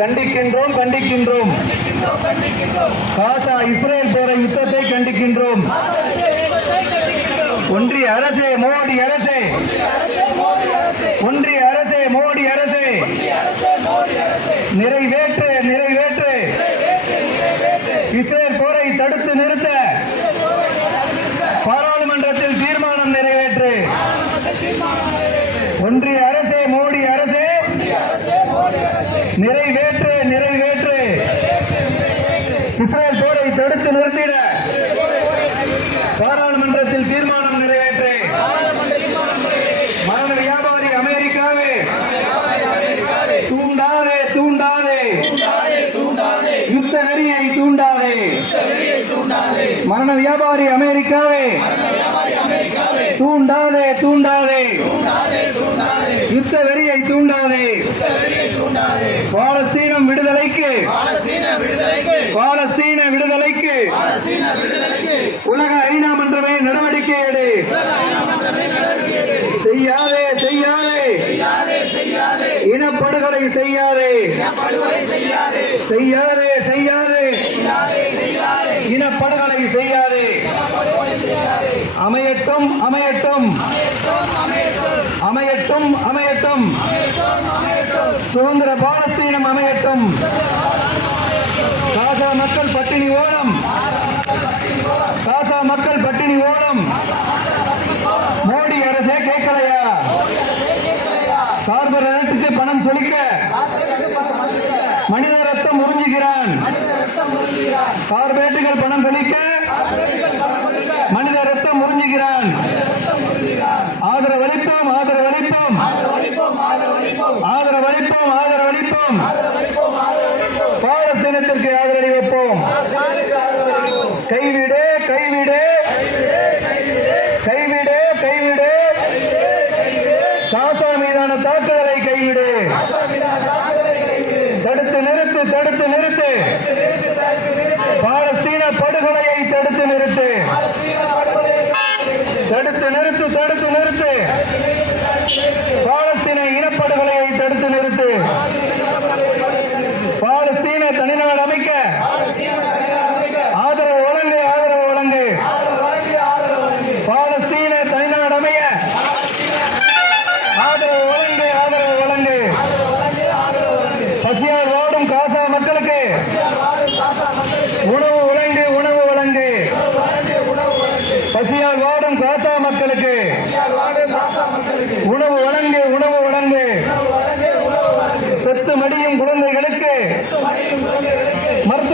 கண்டிக்கின்றோம் கண்டிக்கின்றோம். காசா இஸ்ரேல் போற யுத்தத்தை கண்டிக்கின்றோம். ஒன்றிய அரசே, மோடி அரசே, ஒன்றிய அரசே, மோடி அரசே, நிறைவேற்று நிறைவேற்று. இஸ்ரேல் போரை தடுத்து நிறுத்த பாராளுமன்றத்தில் தீர்மானம் நிறைவேற்று. ஒன்றிய அரசே, மோடி அரசே, நிறைவேற்று நிறைவேற்று. இஸ்ரேல் போரை தடுத்து நிறுத்திட பாராளுமன்றத்தில் தீர்மானம் நிறைவேற்று. மரண வியாபாரி அமெரிக்காவே, தூண்டாதே தூண்டாதே, யுத்த வெறியை தூண்டாதே. மரண வியாபாரி அமெரிக்காவே, தூண்டாதே தூண்டாதே, யுத்த வெறியை தூண்டாதே. பாலஸ்தீனம் விடுதலைக்கு, பாலஸ்தீன விடுதலைக்கு உலக ஐநா மன்றமே நடவடிக்கை எடு. செய்யாதே செய்யாதே, இனப்படுகொலை செய்யாதே, செய்யாதே செய்யாதே, இனப்படுகொலை செய்யாதே. அமையட்டும் அமையட்டும், அமையட்டும் அமையட்டும், சுதந்திர பாலஸ்தீனம் அமையட்டும். காசா மக்கள் பட்டினி ஓலம், காசா மக்கள் பட்டினி ஓலம். மோடி அரசே கேட்கலையா? கார்பரேட்டுக்கு பணம் சொலிக்க மனித ரத்தம் உறிஞ்சுகிறான். கார்பரேட்டுகள் பணம் சொலிக்க மனித ரத்தம் உறிஞ்சுகிறான். ஆதரவளிப்போம் ஆதரவளிப்போம், ஆதரவளிப்போம் ஆதரவளிப்போம். பாலஸ்தீனத்திற்கு ஆதரவளிப்போம். கைவிடு கைவிடு, கைவிடு கைவிடு, காசா மீதான தாக்குதலை கைவிடு. தடுத்து நிறுத்து தடுத்து நிறுத்து, பாலஸ்தீன படுகொலையை தடுத்து நிறுத்து. தடுத்து நிறுத்து தடுத்து நிறுத்து, பாலஸ்தீன இனப்படுகொலையை தடுத்து நிறுத்து. பாலஸ்தீன தனிநாடு அமைக்க ஆதரவு வழங்கு, ஆதரவு வழங்கு. பாலஸ்தீன தனிநாடு அமைய ஆதரவு வழங்கு, ஆதரவு வழங்கு. பசியால் வாடும் காசா மக்களுக்கு உணவு வழங்கு, உணவு வழங்கு. பசியால் வாடும் காசா மக்களுக்கு உணவு வழங்கு, உணவு வழங்கு. செத்து மடியும் குழந்தைகளுக்கு மருத்துவ